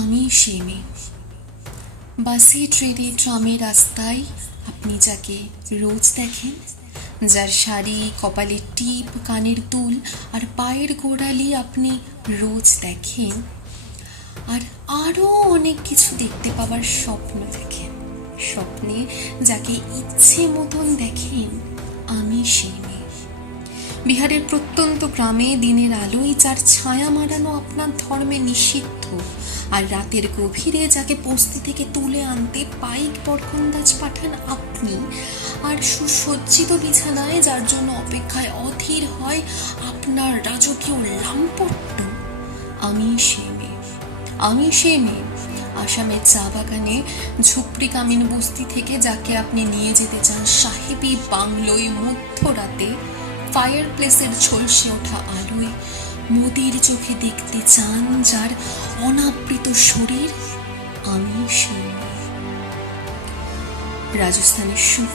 আমি সেই মেয়ে। বাসে, ট্রেনে, ট্রামে, রাস্তায় আপনি যাকে রোজ দেখেন, যার শাড়ি, কপালের টিপ, কানের দুল আর পায়ের গোড়ালি আপনি রোজ দেখেন, আর আরও অনেক কিছু দেখতে পাবার স্বপ্ন দেখেন। স্বপ্নে যাকে ইচ্ছে মতন দেখেন, আমি সেই মেয়ে। বিহারের প্রত্যন্ত গ্রামে দিনের আলোয় যার ছায়া মারানো আপনার ধর্মে নিষিদ্ধ, আর রাতের গভীরে যাকে বস্তি থেকে তুলে আনতে পাইক বরকন্দাজ পাঠান আপনি, আর সুসজ্জিত বিছানায় যার জন্য অপেক্ষায় অধীর হয় আপনার রাজকীয় লাম্পট্য, আমি সেই মেয়ে। আমি সেই মেয়ে। আসামের চা বাগানে ঝুপড়ি কামিন বস্তি থেকে যাকে আপনি নিয়ে যেতে চান সাহেবী বাংলোয় মধ্যরাতে, ফায়ার প্লেসের ঝলসে ওঠা আলোয় মোদির চোখে দেখতে চান যার অনাবৃত শরীর, আমি সেই মেয়ে। রাজস্থানের সুখ